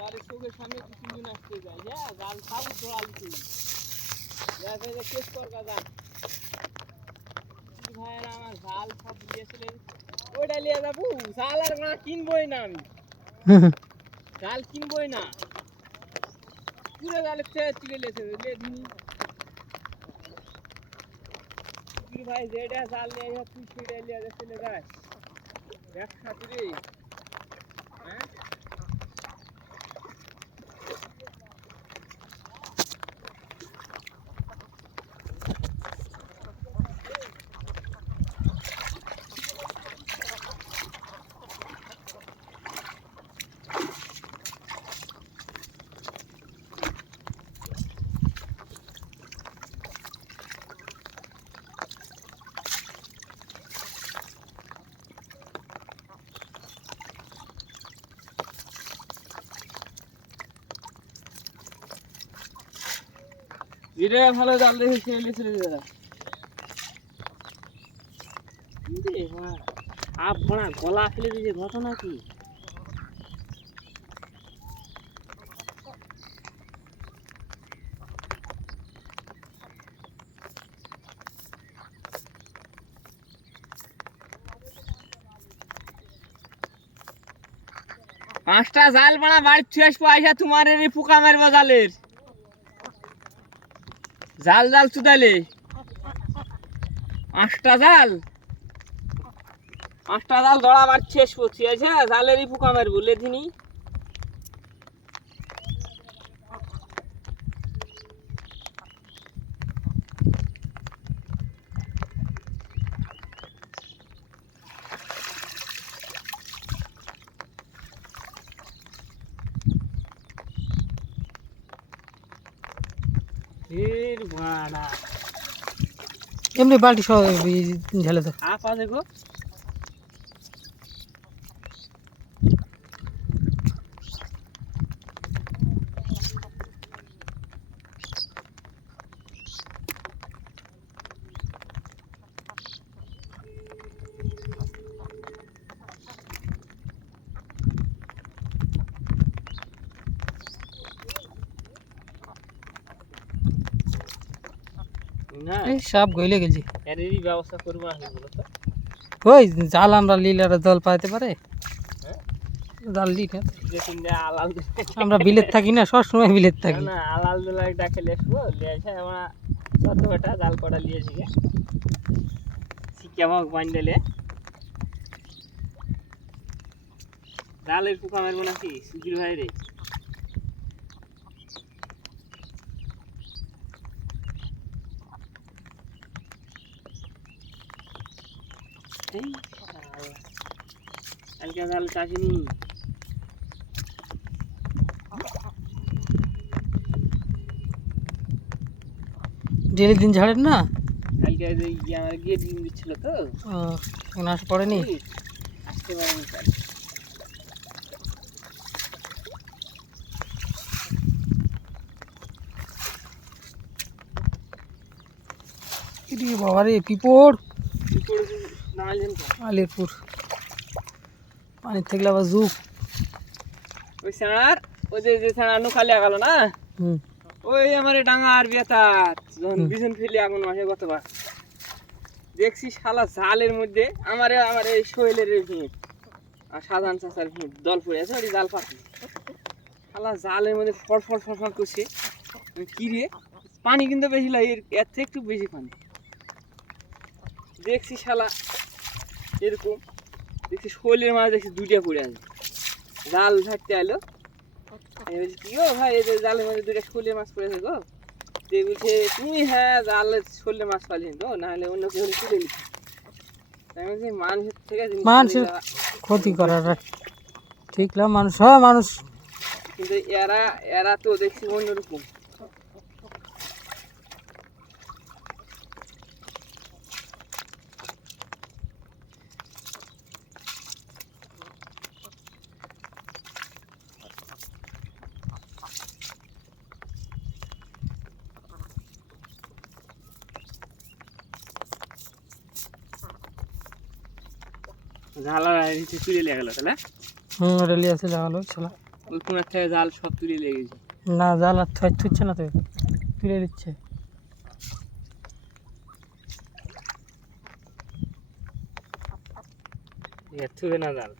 আবার চোখের সামনে কিছু জন আসতে যায় হ্যাঁ জাল সব ধরালছি কেস কর গাজান ভাইরা আমার জাল সব দিয়েছিলেন ওইটা নিয়ে যাবো জাল আর না কিনবই না আমি জাল কিনবই না পুরো জালের চেয়ে তুলে লেছে লে দিনি ভাই যেটা জাল নিয়ে তুই সেটা নিয়ে চলে যায় ব্যবসা তুই হ্যাঁ এটা ভালো জাল দেখে খেয়ে লেছিল দাদা আপ ভরা গলা ফেলে দিয়েছে ঘটনা কি পাঁচটা জাল বানা বাড়ি ছুঁয়ে আসবো আইসা তোমার এই পোকা মারবো জালের জাল জাল চুদালে পাঁচটা জাল ধরা বাড়ছে আসবো ঠিক আছে জালেরই পোকা মারবো লেদিনি এমনি বালতি সব ঝেলে দাও আপা দেখো সব গইলে গেছি এরই ব্যবস্থা করবো আমি বলো তো ওই জাল আমরা লিলার জল পাইতে পারে জাল লি না যে তিনটা আলাল আমরা বিলেত থাকি না সব সময় বিলেত থাকি না আলাল দিলা একটা খেলে আসবো লিয়ে আসে আমরা ছোট একটা জাল কটা লিয়েছি শিক্ষা ভাগ বান্ডেলে জালের পোকা মারবো নাকি সুধীর ভাই রে কালকে জাল চাষিনি ডেলি দিন ঝাড়েন না কালকে আমার গিয়ে দিন দিচ্ছিল তো এখন আসা পড়েনি আসতে পারেনি বাবা রে পিপড় আলিরপুর পানির থেকে আবার যুগ ওই সার ওই যে সার খালি গেল না ওই আমার ডাঙা আর বেতার যখন বিছন ফেলে আগুন মাসে গতবার দেখছি শালা জালের মধ্যে আমার এই শৈলের ভিড় আর সাধারণ চাষার ভিড় দল পড়ে আছে ওই জাল পাখি শালা জালের মধ্যে ফড় করছে কি রে পানি কিন্তু বেশি লাগে এর থেকে একটু বেশি পানি দেখছি শালা এরকম দেখছি শৈলের মাছ দেখছি দুইটা পড়ে আছে জাল ধরতে এলো কি গো ভাই এই জালের মধ্যে দুইটা শৈলের মাছ পড়েছে গো বলছে তুমি হ্যাঁ জালে শৈলের মাছ পালিয়ে তো নাহলে অন্য কেউ তুলে নিচ্ছে তাই বলছি মানুষের থেকে মানুষের ক্ষতি করার ঠিক না মানুষ হয় মানুষ কিন্তু এরা তো দেখছি অন্যরকম ঝালা তুলে লেগে গেল তাহলে ওটা লিয়ে আসে লাগালো ওই কোনার থেকে জাল সব তুলে লেগেছে। না জাল আর থুচ্ছে না তো, তুলে দিচ্ছে। থুবে না জাল।